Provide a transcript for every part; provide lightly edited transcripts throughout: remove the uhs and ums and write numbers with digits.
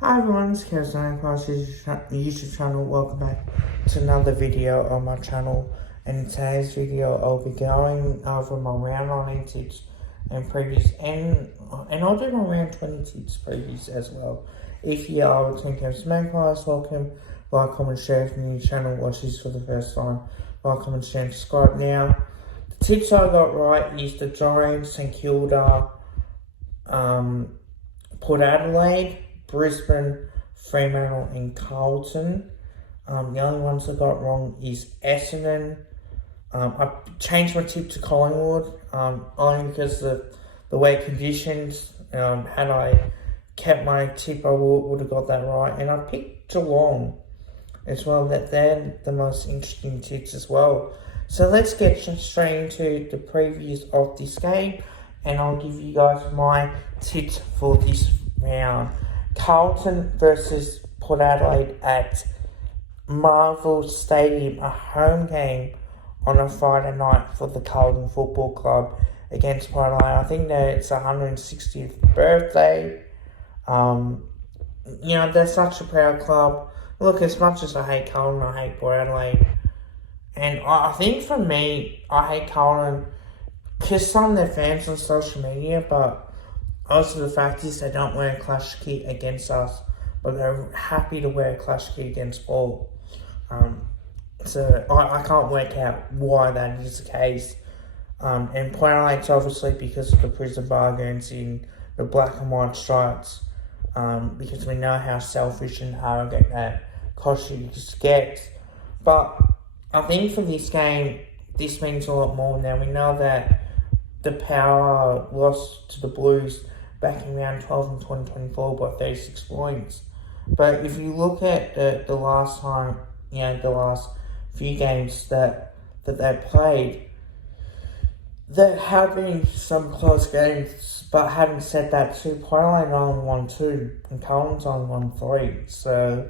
Hi everyone, it's Kevin across YouTube channel. Welcome back to another video on my channel. And in today's video, I'll be going over my round 19 tips and previews, and I'll do my round 20 tips previews as well. If you are returning to Magpies, welcome. Like, comment, share if you're new channel, watch this for the first time. Like, comment, share, and subscribe now. The tips I got right is the Giants, St Kilda, Port Adelaide, Brisbane, Fremantle and Carlton. The only ones I got wrong is Essendon. I changed my tip to Collingwood, only because of the wet conditions. Had I kept my tip, I would have got that right. And I picked Geelong as well. That they're the most interesting tips as well. So let's get straight into the previews of this game, and I'll give you guys my tips for this round. Carlton versus Port Adelaide at Marvel Stadium, a home game on a Friday night for the Carlton Football Club against Port Adelaide. I think that it's 160th birthday. They're such a proud club. Look, as much as I hate Carlton, I hate Port Adelaide. And I think for me, I hate Carlton because some of their fans on social media, but also the fact is they don't wear a clash kit against us, but they're happy to wear a clash kit against all. So I can't work out why that is the case. And Port Adelaide's obviously because of the prison bargains in the black and white stripes, because we know how selfish and arrogant that Koshy gets. But I think for this game, this means a lot more. Now we know that the Power lost to the Blues back in round 12 in 2024 by 36 points. But if you look at the last time, the last few games that they played, there have been some close games, but having said that too, Port Adelaide only won 2 and Carlton's only won 3. So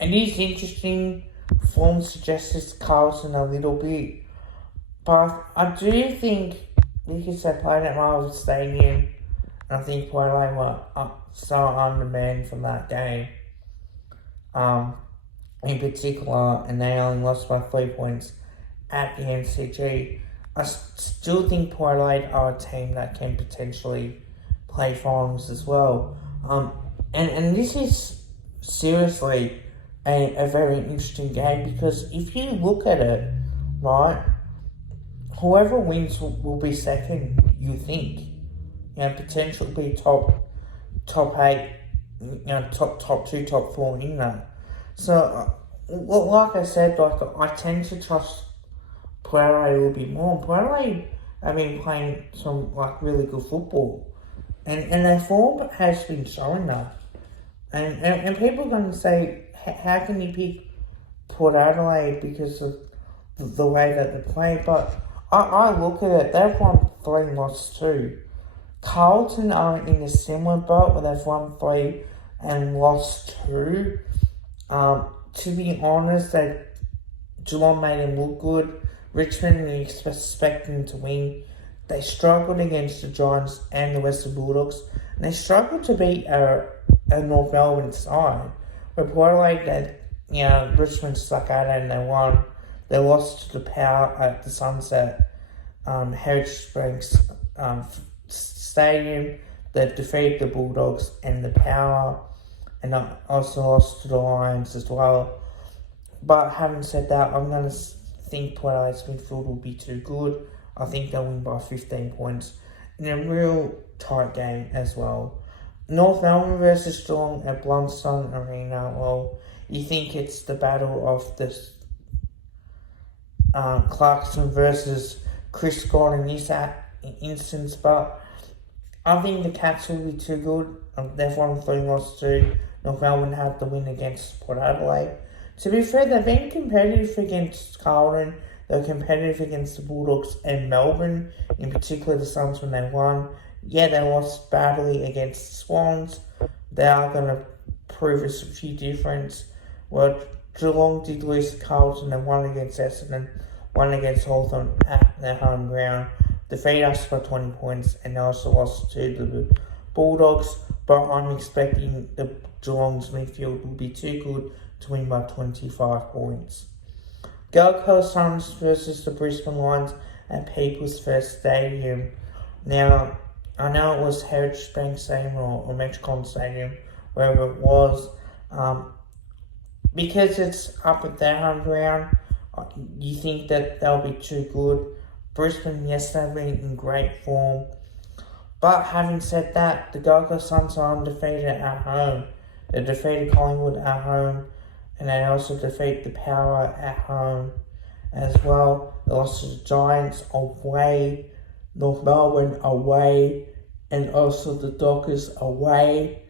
it is interesting. Form suggests Carlton a little bit, but I do think because they played at Marvel Stadium, I think Port Adelaide were so undermanned from that game, in particular, and they only lost by 3 points at the MCG. I still think Port Adelaide are a team that can potentially play finals as well. And this is seriously a very interesting game, because if you look at it, right, whoever wins will be second, you think. Potentially be top 8, top 2, top 4 in that. So, like I said, I tend to trust Port Adelaide a little bit more. Port Adelaide have been playing some really good football, and their form has been showing that. And people are going to say, how can you pick Port Adelaide because of the way that they play? But I look at it, they've won 3 and lost 2. Carlton are in a similar boat where they've won 3 and lost 2. To be honest, Geelong made them look good. Richmond, you expect them to win. They struggled against the Giants and the Western Bulldogs, and they struggled to beat a North Melbourne side. But Port Adelaide, Richmond stuck at it and they won. They lost to the Power at the Sunset Heritage Springs Stadium. They defeated the Bulldogs and the Power, and also lost to the Lions as well. But having said that, I'm going to think Port Adelaide's midfield will be too good. I think they'll win by 15 points in a real tight game as well. North Melbourne versus Geelong at Blundstone Arena. Well, you think it's the battle of this Clarkson versus Chris Scott in this instance, but I think the Cats will be too good. They've won 3 lost 2. North Melbourne had the win against Port Adelaide. To be fair, they've been competitive against Carlton. They were competitive against the Bulldogs and Melbourne, in particular the Suns when they won. Yeah, they lost badly against the Swans. They are going to prove us a few difference. Well, Geelong did lose to Carlton and won against Essendon, won against Hawthorn at their home ground. Defeated us by 20 points, and they also lost to the Bulldogs. but I'm expecting the Geelong's midfield will be too good to win by 25 points. Gold Coast Suns versus the Brisbane Lions at People's First Stadium. Now, I know it was Heritage Bank Stadium or Metricon Stadium, wherever it was. Because it's up at their home ground, you think that they'll be too good. Brisbane, yes, they've been in great form. But having said that, the Gold Coast Suns are undefeated at home. They defeated Collingwood at home, and they also defeat the Power at home as well. They lost to the Giants away, North Melbourne away, and also the Dockers away.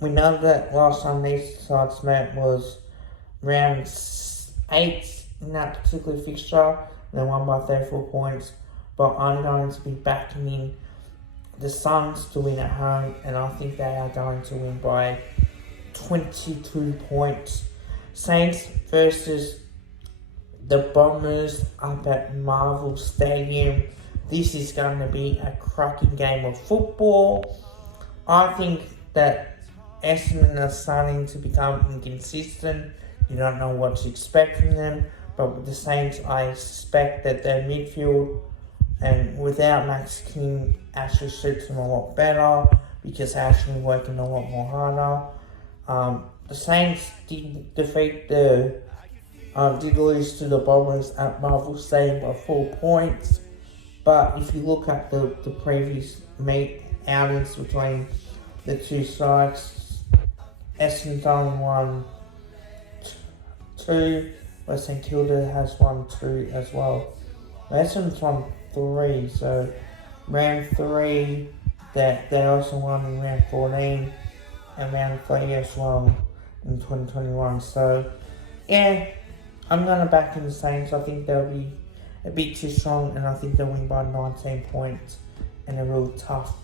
We know that last time these sides met was round 8 in that particular fixture, and they won by 34 points. But I'm going to be backing in the Suns to win at home, and I think they are going to win by 22 points. Saints versus the Bombers up at Marvel Stadium. This is going to be a cracking game of football. I think that Essendon are starting to become inconsistent. You don't know what to expect from them. But with the Saints, I suspect that their midfield, and without Max King, actually suits them a lot better because they're actually working a lot more harder. The Saints did lose to the Bombers at Marvel Stadium by 4 points. But if you look at the previous outings between the two sides, Essendon's only won 2. Western Kilda has won 2 as well. Essendon's won 3, so round 3 that they also won in round 14 and round 3 as well in 2021. So yeah, I'm gonna back in the Saints. I think they'll be a bit too strong, and I think they'll win by 19 points in a real tough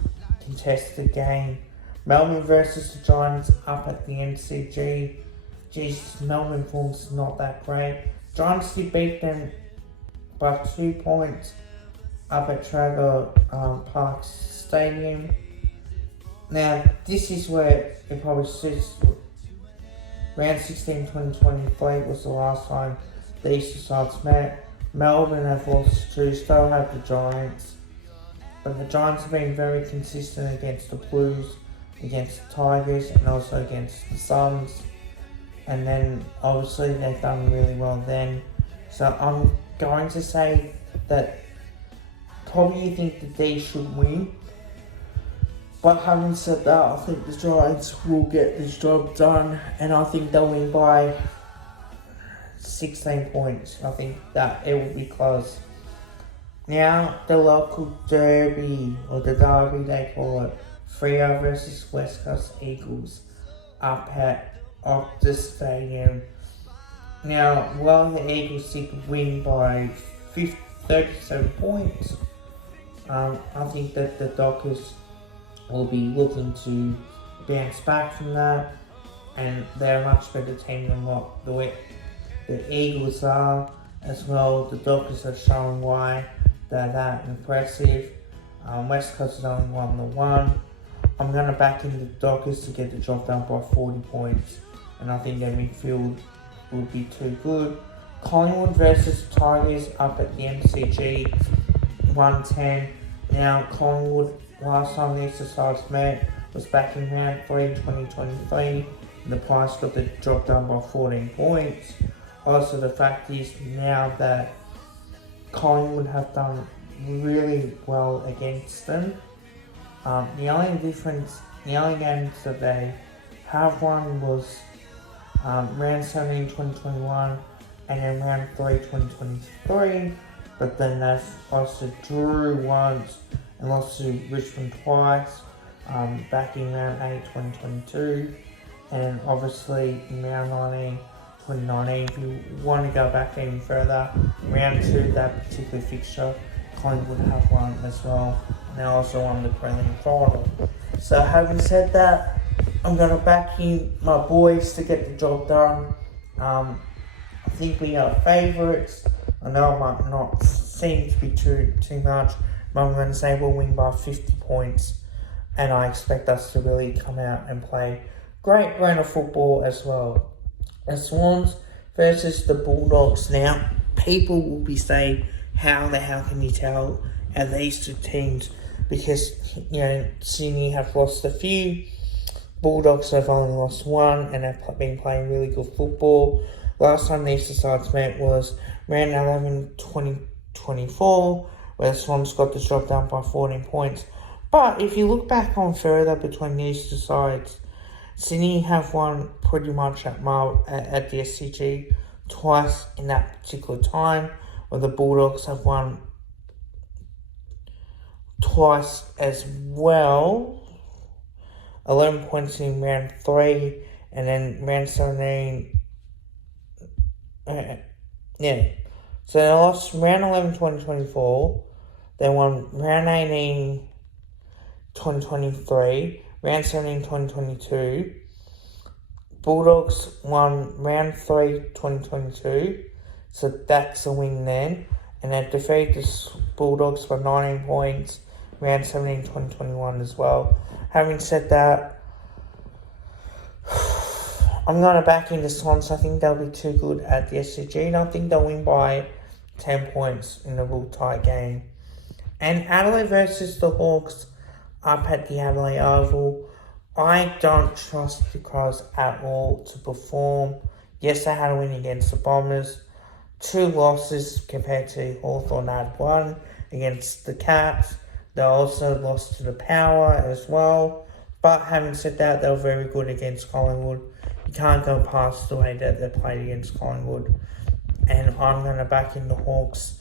contested game. Melbourne versus the Giants up at the MCG. Jesus, Melbourne form's not that great. Giants did beat them by 2 points up at Trader Park Stadium. Now, this is where it probably suits. Round 16 2023 was the last time these two sides met. Melbourne have lost 2, still have the Giants. But the Giants have been very consistent against the Blues, against the Tigers, and also against the Suns. And then obviously they've done really well then. So I'm going to say that probably you think that they should win. But having said that, I think the Giants will get this job done, and I think they'll win by 16 points. I think that it will be close. Now, the local derby, or the derby they call it, Freo versus West Coast Eagles up at Optus Stadium. Now, while the Eagles did win by 37 points, I think that the Dockers will be looking to bounce back from that, and they're a much better team than what the Eagles are as well. The Dockers are showing why they're that impressive. West Coast has only won the 1. I'm going to back in the Dockers to get the job done by 40 points, and I think their midfield will be too good. Collingwood versus Tigers up at the MCG, 110. Now, Collingwood, last time the exercise met was back in round 3 in 2023. And the Pies got the job done by 14 points. Also, the fact is now that Collingwood have done really well against them. The only games that they have won was round 17 2021 and then round 3 2023. But then they've also drew once and lost to Richmond twice, back in round 8 2022, and obviously in round 19 2019. If you want to go back even further, round 2, that particular fixture, Collingwood have won as well, and they also won the prelim final. So having said that, I'm going to back in my boys to get the job done. I think we are favourites. I know it might not seem to be too much, but I'm going to say we'll win by 50 points and I expect us to really come out and play great brand of football as well. The Swans versus the Bulldogs. Now, people will be saying, how the hell can you tell are these two teams? Because, Sydney have lost a few, Bulldogs have only lost one, and have been playing really good football. Last time these two sides met was round 11, 2024, where the Swans got the job done by 14 points. But if you look back on further between these two sides, Sydney have won pretty much at the SCG twice in that particular time, where the Bulldogs have won twice as well. 11 points in round 3, and then round 17. So they lost round 11 2024. They won round 18 2023, round 17 2022. Bulldogs won round 3 2022, so that's a win then. And they defeated the Bulldogs by 19 points, round 17 2021 as well. Having said that, I'm going to back in the Swans. I think they'll be too good at the SCG, and I think they'll win by 10 points in a real tight game. And Adelaide versus the Hawks up at the Adelaide Oval. I don't trust the Crows at all to perform. Yes, they had a win against the Bombers. 2 losses compared to Hawthorn had 1 against the Cats. They also lost to the Power as well. But having said that, they were very good against Collingwood. You can't go past the way that they played against Collingwood. And I'm going to back in the Hawks'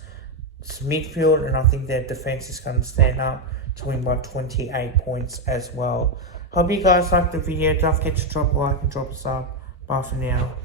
midfield, and I think their defence is going to stand up to win by 28 points as well. Hope you guys liked the video. Don't forget to drop a like and drop a sub. Bye for now.